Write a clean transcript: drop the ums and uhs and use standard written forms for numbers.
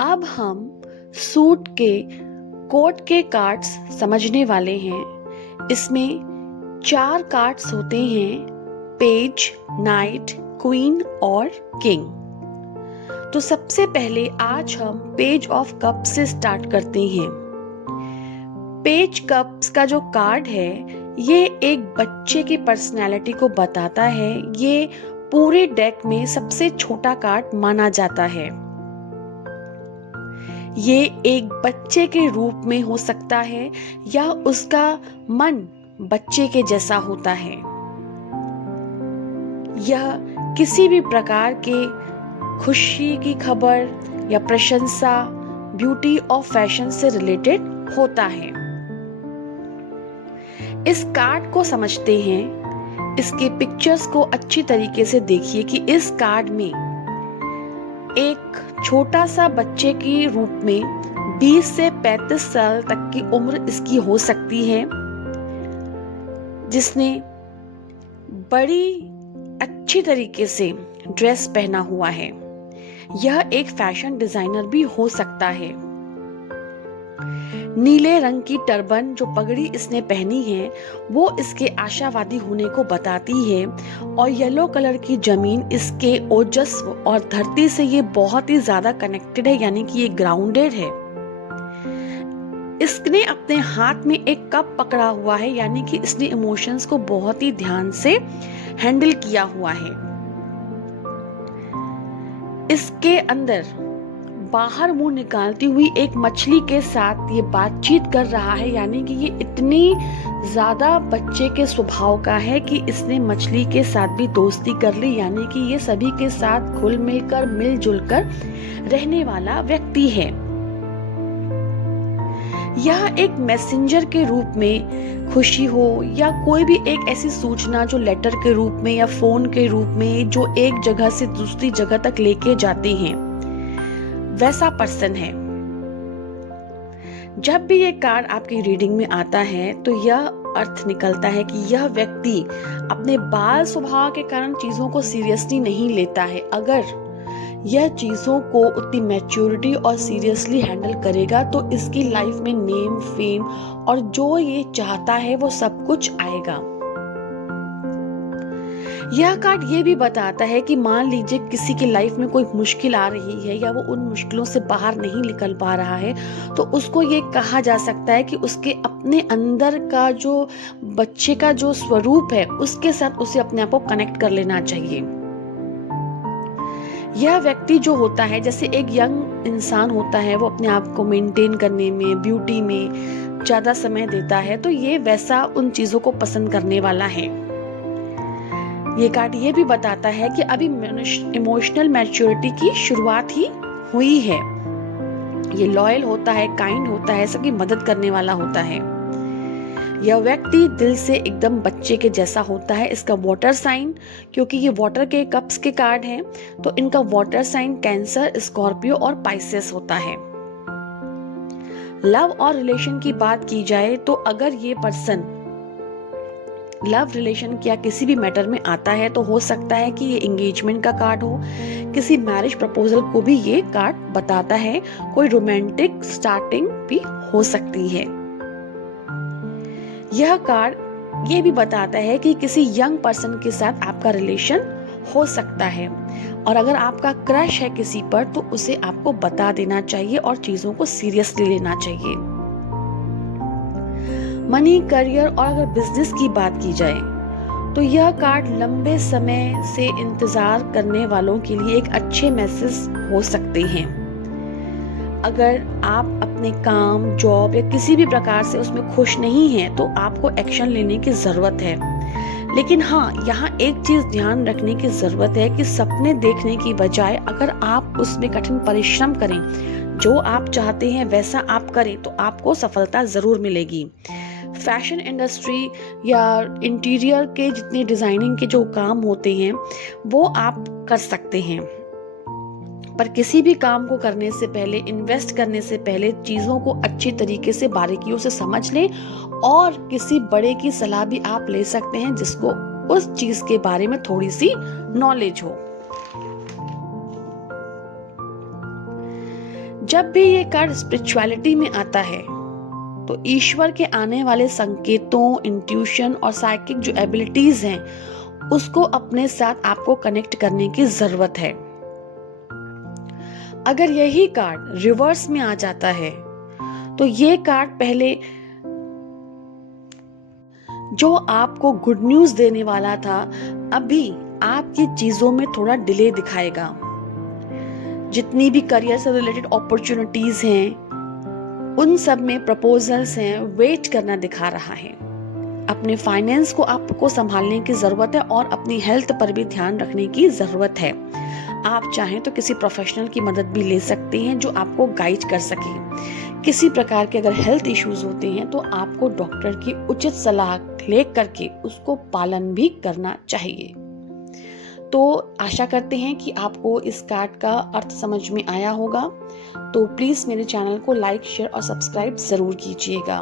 अब हम सूट के कोट के कार्ड्स समझने वाले हैं। इसमें 4 कार्ड्स होते हैं, पेज, नाइट, क्वीन और किंग। तो सबसे पहले आज हम पेज ऑफ कप्स से स्टार्ट करते हैं। पेज कप्स का जो कार्ड है ये एक बच्चे की पर्सनैलिटी को बताता है। ये पूरे डेक में सबसे छोटा कार्ड माना जाता है। ये एक बच्चे के रूप में हो सकता है या उसका मन बच्चे के जैसा होता है। यह किसी भी प्रकार के खुशी की खबर या प्रशंसा, ब्यूटी और फैशन से रिलेटेड होता है। इस कार्ड को समझते हैं। इसके पिक्चर्स को अच्छी तरीके से देखिए कि इस कार्ड में एक छोटा सा बच्चे के रूप में 20 से 35 साल तक की उम्र इसकी हो सकती है, जिसने बड़ी अच्छी तरीके से ड्रेस पहना हुआ है। यह एक फैशन डिजाइनर भी हो सकता है। नीले रंग की टर्बन जो पगड़ी इसने पहनी है वो इसके आशावादी होने को बताती है, और येलो कलर की जमीन इसके ओजस्व और धरती से ये बहुत ही ज्यादा कनेक्टेड है, यानी कि ये ग्राउंडेड है। इसने अपने हाथ में एक कप पकड़ा हुआ है, यानी कि इसने इमोशंस को बहुत ही ध्यान से हैंडल किया हुआ है। इसके अंदर बाहर मुंह निकालती हुई एक मछली के साथ ये बातचीत कर रहा है, यानी कि ये इतनी ज्यादा बच्चे के स्वभाव का है कि इसने मछली के साथ भी दोस्ती कर ली, यानी कि ये सभी के साथ घुल मिलकर मिलजुल कर रहने वाला व्यक्ति है। यह एक मैसेंजर के रूप में खुशी हो या कोई भी एक ऐसी सूचना जो लेटर के रूप में या फोन के रूप में जो एक जगह से दूसरी जगह तक लेके जाते हैं, वैसा पर्सन है। जब भी ये कार्ड आपकी रीडिंग में आता है तो यह अर्थ निकलता है कि यह व्यक्ति अपने बाल स्वभाव के कारण चीजों को सीरियसली नहीं लेता है। अगर यह चीजों को उतनी मैच्योरिटी और सीरियसली हैंडल करेगा तो इसकी लाइफ में नेम, फेम और जो ये चाहता है वो सब कुछ आएगा। यह कार्ड ये भी बताता है कि मान लीजिए किसी की लाइफ में कोई मुश्किल आ रही है या वो उन मुश्किलों से बाहर नहीं निकल पा रहा है, तो उसको ये कहा जा सकता है कि उसके अपने अंदर का जो बच्चे का जो स्वरूप है उसके साथ उसे अपने आप को कनेक्ट कर लेना चाहिए। यह व्यक्ति जो होता है, जैसे एक यंग इंसान होता है, वो अपने आप को मेंटेन करने में, ब्यूटी में ज्यादा समय देता है, तो ये वैसा उन चीजों को पसंद करने वाला है। ये कार्ड ये भी बताता है कि अभी इमोशनल मैच्योरिटी की शुरुआत ही हुई है। ये लॉयल होता है, काइंड होता है, सबकी मदद करने वाला होता है। यह व्यक्ति दिल से एकदम बच्चे के जैसा होता है। इसका वाटर साइन, क्योंकि ये वाटर के कप्स के कार्ड हैं, तो इनका वाटर साइन कैंसर, स्कॉर्पियो और पाइसेस होता है। लव और रिलेशन की बात की जाए तो अगर ये पर्सन लव रिलेशन या किसी भी मैटर में आता है तो हो सकता है कि ये एंगेजमेंट का कार्ड हो। किसी मैरिज प्रपोजल को भी ये कार्ड बताता है। कोई रोमांटिक स्टार्टिंग भी हो सकती है। यह कार्ड ये भी बताता है कि किसी यंग पर्सन के साथ आपका रिलेशन हो सकता है, और अगर आपका क्रश है किसी पर तो उसे आपको बता देना चाहिए और चीजों को सीरियसली लेना चाहिए। मनी, करियर और अगर बिजनेस की बात की जाए तो यह कार्ड लंबे समय से इंतजार करने वालों के लिए एक अच्छे मैसेज हो सकते हैं। अगर आप अपने काम, जॉब या किसी भी प्रकार से उसमें खुश नहीं हैं तो आपको एक्शन लेने की जरूरत है। लेकिन हाँ, यहाँ एक चीज ध्यान रखने की जरूरत है कि सपने देखने की बजाय अगर आप उसमें कठिन परिश्रम करें, जो आप चाहते हैं वैसा आप करें, तो आपको सफलता जरूर मिलेगी। फैशन इंडस्ट्री या इंटीरियर के जितने डिजाइनिंग के जो काम होते हैं वो आप कर सकते हैं, पर किसी भी काम को करने से पहले, इन्वेस्ट करने से पहले चीजों को अच्छी तरीके से बारीकियों से समझ लें, और किसी बड़े की सलाह भी आप ले सकते हैं जिसको उस चीज के बारे में थोड़ी सी नॉलेज हो। जब भी ये कार्ड स्पिरिचुअलिटी में आता है तो ईश्वर के आने वाले संकेतों, इंट्यूशन और साइकिक जो एबिलिटीज हैं उसको अपने साथ आपको कनेक्ट करने की जरूरत है। अगर यही कार्ड रिवर्स में आ जाता है तो ये कार्ड पहले जो आपको गुड न्यूज देने वाला था अभी आपकी चीजों में थोड़ा डिले दिखाएगा। जितनी भी करियर से रिलेटेड अपॉर्चुनिटीज हैं उन सब में प्रपोजल्स हैं, वेट करना दिखा रहा है। अपने फाइनेंस को आपको संभालने की जरूरत है और अपनी हेल्थ पर भी ध्यान रखने की जरूरत है। आप चाहें तो किसी प्रोफेशनल की मदद भी ले सकते हैं जो आपको गाइड कर सके। किसी प्रकार के अगर हेल्थ इश्यूज होते हैं तो आपको डॉक्टर की उचित सलाह ले करके उसको पालन भी करना चाहिए। तो आशा करते हैं कि आपको इस कार्ड का अर्थ समझ में आया होगा। तो प्लीज मेरे चैनल को लाइक, शेयर और सब्सक्राइब जरूर कीजिएगा।